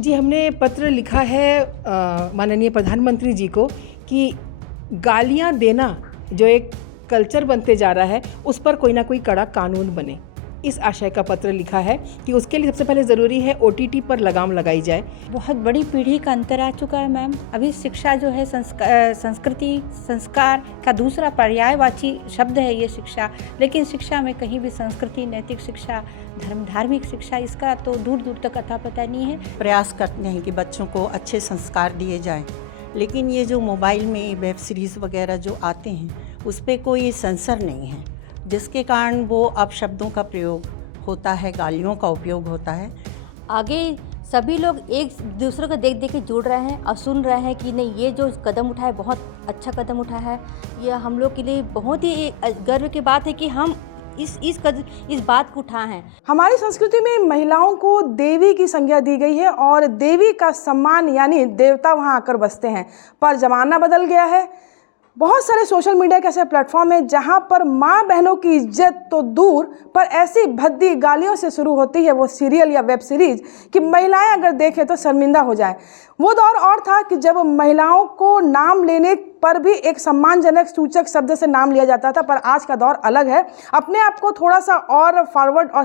जी, हमने पत्र लिखा है माननीय प्रधानमंत्री जी को कि गालियाँ देना जो एक कल्चर बनते जा रहा है, उस पर कोई ना कोई कड़ा कानून बने। इस आशय का पत्र लिखा है कि उसके लिए सबसे पहले ज़रूरी है ओटीटी पर लगाम लगाई जाए। बहुत बड़ी पीढ़ी का अंतर आ चुका है मैम। अभी शिक्षा जो है संस्कृति संस्कार का दूसरा पर्यायवाची शब्द है ये शिक्षा, लेकिन शिक्षा में कहीं भी संस्कृति, नैतिक शिक्षा, धार्मिक शिक्षा, इसका तो दूर दूर तक अता पता नहीं है। प्रयास करते हैं कि बच्चों को अच्छे संस्कार दिए जाएं, लेकिन ये जो मोबाइल में वेब सीरीज़ वगैरह जो आते हैं उस पर कोई सेंसर नहीं है, जिसके कारण वो अपशब्दों का प्रयोग होता है, गालियों का उपयोग होता है। आगे सभी लोग एक दूसरे को देख देख के जुड़ रहे हैं और सुन रहे हैं कि नहीं, ये जो कदम उठाया बहुत अच्छा कदम उठाया है। ये हम लोग के लिए बहुत ही गर्व की बात है कि हम इस बात को उठाए हैं। हमारी संस्कृति में महिलाओं को देवी की संज्ञा दी गई है और देवी का सम्मान यानी देवता वहां आकर बसते हैं। पर ज़माना बदल गया है। बहुत सारे सोशल मीडिया के ऐसे प्लेटफॉर्म हैं जहां पर माँ बहनों की इज्जत तो दूर पर ऐसी भद्दी गालियों से शुरू होती है वो सीरियल या वेब सीरीज कि महिलाएं अगर देखें तो शर्मिंदा हो जाए। वो दौर और था कि जब महिलाओं को नाम लेने पर भी एक सम्मानजनक सूचक शब्द से नाम लिया जाता था, पर आज का दौर अलग है। अपने आप को थोड़ा सा और फॉरवर्ड और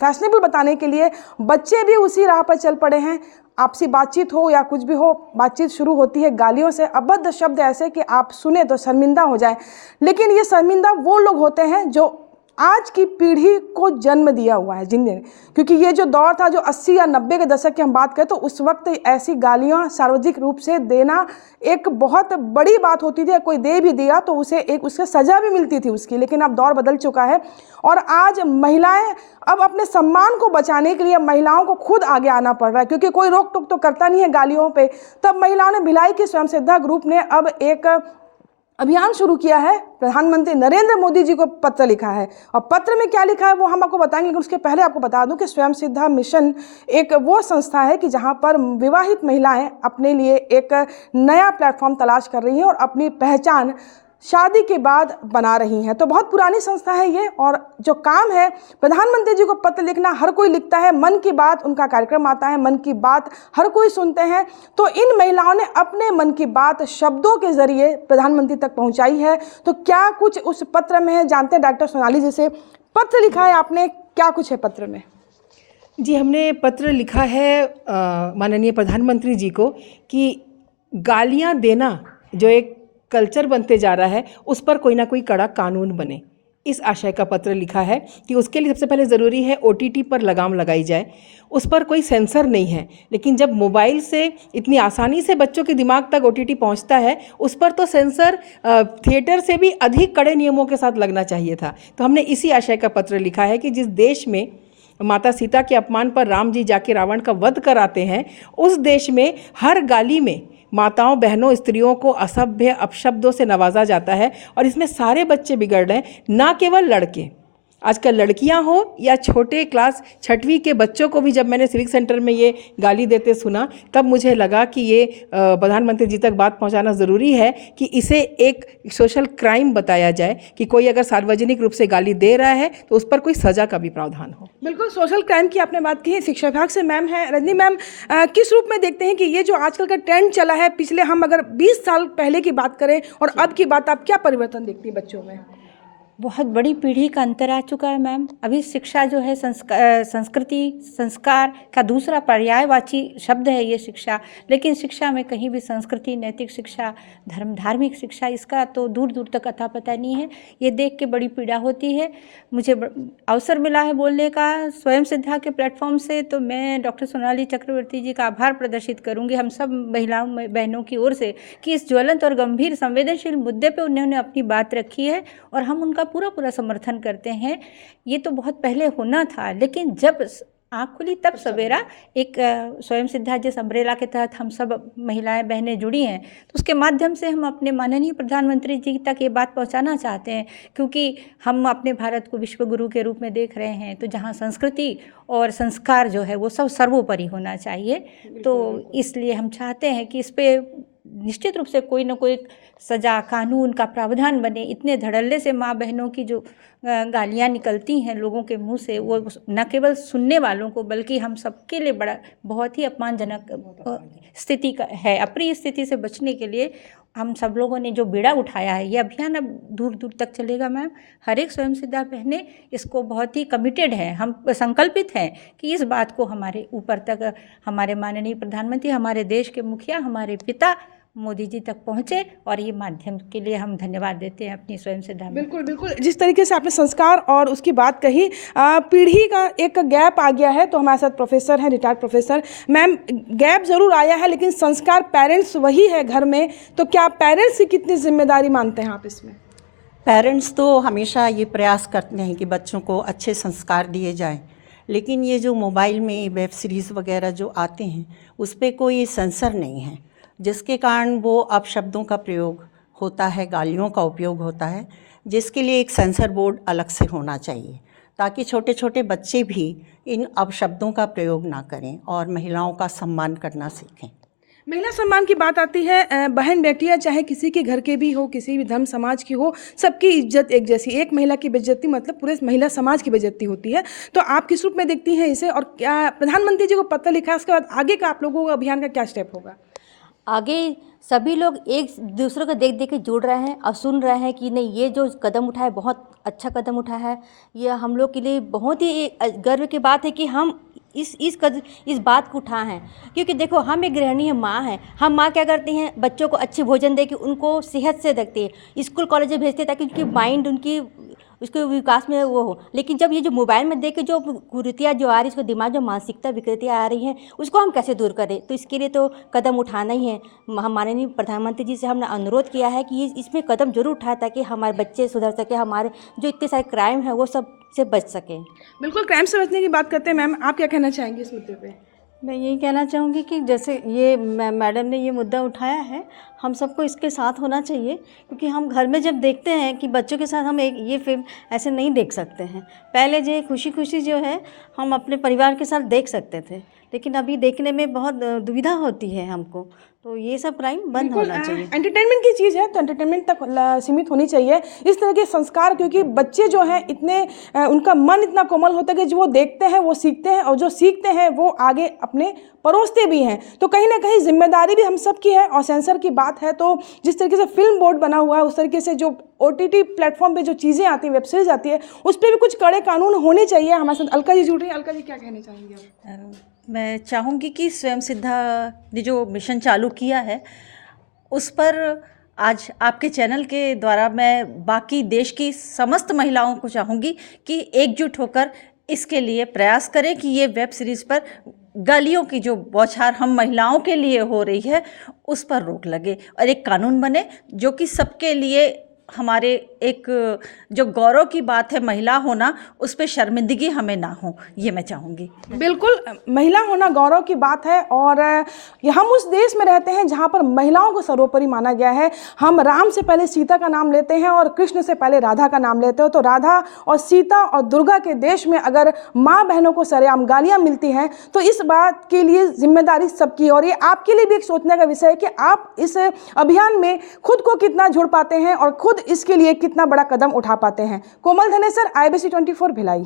फैशनेबल बताने के लिए बच्चे भी उसी राह पर चल पड़े हैं। आपसी बातचीत हो या कुछ भी हो, बातचीत शुरू होती है गालियों से, अभद्र शब्द ऐसे कि आप सुने तो शर्मिंदा हो जाए। लेकिन ये शर्मिंदा वो लोग होते हैं जो आज की पीढ़ी को जन्म दिया हुआ है, जिनने, क्योंकि ये जो दौर था जो 80 या 90 के दशक की हम बात करें तो उस वक्त ऐसी गालियाँ सार्वजनिक रूप से देना एक बहुत बड़ी बात होती थी। कोई दे भी दिया तो उसे एक उससे सज़ा भी मिलती थी उसकी। लेकिन अब दौर बदल चुका है और आज महिलाएं अब अपने सम्मान को बचाने के लिए महिलाओं को खुद आगे आना पड़ रहा है, क्योंकि कोई रोक टोक तो करता नहीं है गालियों पे। तब महिलाओं ने भिलाई की स्वयंसिद्धा ग्रुप ने अब एक अभियान शुरू किया है। प्रधानमंत्री नरेंद्र मोदी जी को पत्र लिखा है और पत्र में क्या लिखा है वो हम आपको बताएंगे, लेकिन उसके पहले आपको बता दूं कि स्वयंसिद्धा मिशन एक वो संस्था है कि जहां पर विवाहित महिलाएं अपने लिए एक नया प्लेटफॉर्म तलाश कर रही हैं और अपनी पहचान शादी के बाद बना रही हैं। तो बहुत पुरानी संस्था है ये और जो काम है प्रधानमंत्री जी को पत्र लिखना हर कोई लिखता है। मन की बात उनका कार्यक्रम आता है, मन की बात हर कोई सुनते हैं। तो इन महिलाओं ने अपने मन की बात शब्दों के जरिए प्रधानमंत्री तक पहुंचाई है। तो क्या कुछ उस पत्र में है, जानते हैं डॉक्टर सोनाली जी से। पत्र लिखा है आपने, क्या कुछ है पत्र में? जी, हमने पत्र लिखा है माननीय प्रधानमंत्री जी को कि गालियाँ देना जो एक कल्चर बनते जा रहा है, उस पर कोई ना कोई कड़ा कानून बने। इस आशय का पत्र लिखा है कि उसके लिए सबसे पहले ज़रूरी है ओटीटी पर लगाम लगाई जाए। उस पर कोई सेंसर नहीं है, लेकिन जब मोबाइल से इतनी आसानी से बच्चों के दिमाग तक ओटीटी पहुंचता है, उस पर तो सेंसर थिएटर से भी अधिक कड़े नियमों के साथ लगना चाहिए था। तो हमने इसी आशय का पत्र लिखा है कि जिस देश में माता सीता के अपमान पर राम जी जाके रावण का वध कराते हैं, उस देश में हर गाली में माताओं, बहनों, स्त्रियों को असभ्य अपशब्दों से नवाजा जाता है और इसमें सारे बच्चे बिगड़ रहे हैं, ना केवल लड़के। आजकल लड़कियां हो या छोटे क्लास 6वीं के बच्चों को भी जब मैंने सिविक सेंटर में ये गाली देते सुना, तब मुझे लगा कि ये प्रधानमंत्री जी तक बात पहुंचाना ज़रूरी है कि इसे एक सोशल क्राइम बताया जाए कि कोई अगर सार्वजनिक रूप से गाली दे रहा है तो उस पर कोई सज़ा का भी प्रावधान हो। बिल्कुल, सोशल क्राइम की आपने बात की है। शिक्षा विभाग से मैम है, रजनी मैम, किस रूप में देखते हैं कि ये जो आजकल का ट्रेंड चला है, पिछले हम अगर 20 साल पहले की बात करें और अब की बात, आप क्या परिवर्तन देखती है बच्चों में? बहुत बड़ी पीढ़ी का अंतर आ चुका है मैम। अभी शिक्षा जो है संस्कृति संस्कार का दूसरा पर्यायवाची शब्द है ये शिक्षा, लेकिन शिक्षा में कहीं भी संस्कृति, नैतिक शिक्षा, धार्मिक शिक्षा, इसका तो दूर दूर तक अता पता नहीं है। ये देख के बड़ी पीड़ा होती है। मुझे अवसर मिला है बोलने का स्वयंसिद्धा के प्लेटफॉर्म से, तो मैं डॉक्टर सोनाली चक्रवर्ती जी का आभार प्रदर्शित करूँगी हम सब महिलाओं बहनों की ओर से कि इस ज्वलंत और गंभीर संवेदनशील मुद्दे पर उन्होंने अपनी बात रखी है और हम उनका पूरा समर्थन करते हैं। ये तो बहुत पहले होना था, लेकिन जब आँख खुली तब सवेरा एक स्वयंसिद्धा जिस अम्ब्रेला के तहत हम सब महिलाएं बहनें जुड़ी हैं, तो उसके माध्यम से हम अपने माननीय प्रधानमंत्री जी तक ये बात पहुंचाना चाहते हैं, क्योंकि हम अपने भारत को विश्व गुरु के रूप में देख रहे हैं। तो जहां संस्कृति और संस्कार जो है वो सब सर्वोपरि होना चाहिए, तो इसलिए हम चाहते हैं कि इस पे निश्चित रूप से कोई ना कोई सज़ा कानून का प्रावधान बने। इतने धड़ल्ले से माँ बहनों की जो गालियाँ निकलती हैं लोगों के मुंह से, वो न केवल सुनने वालों को बल्कि हम सबके लिए बड़ा बहुत ही अपमानजनक स्थिति का है। अप्रिय स्थिति से बचने के लिए हम सब लोगों ने जो बीड़ा उठाया है, ये अभियान अब दूर दूर तक चलेगा मैम। हर एक स्वयंसिद्धा बहनें इसको बहुत ही कमिटेड है, हम संकल्पित हैं कि इस बात को हमारे ऊपर तक, हमारे माननीय प्रधानमंत्री, हमारे देश के मुखिया, हमारे पिता मोदी जी तक पहुँचे, और ये माध्यम के लिए हम धन्यवाद देते हैं अपनी स्वयंसिद्धा में। बिल्कुल बिल्कुल, जिस तरीके से आपने संस्कार और उसकी बात कही, पीढ़ी का एक गैप आ गया है, तो हमारे साथ प्रोफेसर हैं, रिटायर्ड प्रोफेसर। मैम, गैप ज़रूर आया है लेकिन संस्कार पेरेंट्स वही है घर में, तो क्या पेरेंट्स की कितनी जिम्मेदारी मानते हैं आप इसमें? पेरेंट्स तो हमेशा ये प्रयास करते हैं कि बच्चों को अच्छे संस्कार दिए जाएं, लेकिन ये जो मोबाइल में वेब सीरीज़ वगैरह जो आते हैं उस पर कोई सेंसर नहीं है, जिसके कारण वो अपशब्दों का प्रयोग होता है, गालियों का उपयोग होता है, जिसके लिए एक सेंसर बोर्ड अलग से होना चाहिए ताकि छोटे छोटे बच्चे भी इन अपशब्दों का प्रयोग ना करें और महिलाओं का सम्मान करना सीखें। महिला सम्मान की बात आती है, बहन बेटियां चाहे किसी के घर के भी हो, किसी भी धर्म समाज की हो, सबकी इज्जत एक जैसी। एक महिला की बेइज्जती मतलब पूरे महिला समाज की बेइज्जती होती है। तो आप किस रूप में देखती हैं इसे, और क्या प्रधानमंत्री जी को पत्र लिखा है, उसके बाद आगे का आप लोगों का अभियान का क्या स्टेप होगा? आगे सभी लोग एक दूसरे को देख देख के जुड़ रहे हैं और सुन रहे हैं कि नहीं, ये जो कदम उठाया बहुत अच्छा कदम उठा है। ये हम लोग के लिए बहुत ही गर्व की बात है कि हम इस बात को उठाए हैं, क्योंकि देखो हम एक गृहिणी है, माँ है। हम माँ क्या करती हैं, बच्चों को अच्छे भोजन दे के उनको सेहत से रखती है, स्कूल कॉलेज में भेजते हैं ताकि उनकी माइंड उसके विकास में वो हो। लेकिन जब ये जो मोबाइल में देख के जो कुरीतियाँ जो आ रही है, उसको दिमाग जो मानसिकता विकृतियाँ आ रही हैं, उसको हम कैसे दूर करें? तो इसके लिए तो कदम उठाना ही है। हम माननीय प्रधानमंत्री जी से हमने अनुरोध किया है कि इसमें कदम जरूर उठाए ताकि हमारे बच्चे सुधर सके, हमारे जो इतने सारे क्राइम हैं वो सब से बच सकें। बिल्कुल, क्राइम से बचने की बात करते हैं। मैम, आप क्या कहना चाहेंगे इस मुद्दे पे? मैं यही कहना चाहूँगी कि जैसे ये मैडम ने ये मुद्दा उठाया है, हम सबको इसके साथ होना चाहिए, क्योंकि हम घर में जब देखते हैं कि बच्चों के साथ हम ये फिल्म ऐसे नहीं देख सकते हैं। पहले जो खुशी खुशी जो है हम अपने परिवार के साथ देख सकते थे, लेकिन अभी देखने में बहुत दुविधा होती है हमको। तो ये सब क्राइम बंद होना चाहिए। एंटरटेनमेंट की चीज़ है तो एंटरटेनमेंट तक सीमित होनी चाहिए इस तरह के संस्कार, क्योंकि बच्चे जो हैं इतने उनका मन इतना कोमल होता है कि जो वो देखते हैं वो सीखते हैं, और जो सीखते हैं वो आगे अपने परोसते भी हैं। तो कहीं ना कहीं जिम्मेदारी भी हम सब की है। और सेंसर की बात है तो जिस तरीके से फिल्म बोर्ड बना हुआ है, उस तरीके से जो OTT प्लेटफॉर्म पे जो चीज़ें आती हैं, वेब सीरीज आती है, उस पर भी कुछ कड़े कानून होने चाहिए। हमारे साथ अलका जी जुड़ रही हैं। अलका जी, क्या कहना चाहेंगे आप? मैं चाहूँगी कि स्वयंसिद्धा ने जो मिशन चालू किया है उस पर आज आपके चैनल के द्वारा मैं बाकी देश की समस्त महिलाओं को चाहूँगी कि एकजुट होकर इसके लिए प्रयास करें कि ये वेब सीरीज़ पर गालियों की जो बौछार हम महिलाओं के लिए हो रही है उस पर रोक लगे और एक कानून बने जो कि सबके लिए हमारे एक जो गौरव की बात है महिला होना, उस पर शर्मिंदगी हमें ना हो, ये मैं चाहूँगी। बिल्कुल, महिला होना गौरव की बात है। और हम उस देश में रहते हैं जहाँ पर महिलाओं को सर्वोपरि माना गया है। हम राम से पहले सीता का नाम लेते हैं और कृष्ण से पहले राधा का नाम लेते हो। तो राधा और सीता और दुर्गा के देश में अगर माँ बहनों को सरेआम गालियाँ मिलती हैं तो इस बात के लिए जिम्मेदारी सबकी। और ये आपके लिए भी एक सोचने का विषय है कि आप इस अभियान में खुद को कितना जुड़ पाते हैं और खुद इसके लिए कितना बड़ा कदम उठा पाते हैं। कोमल धनेसर, IBC 24 भिलाई।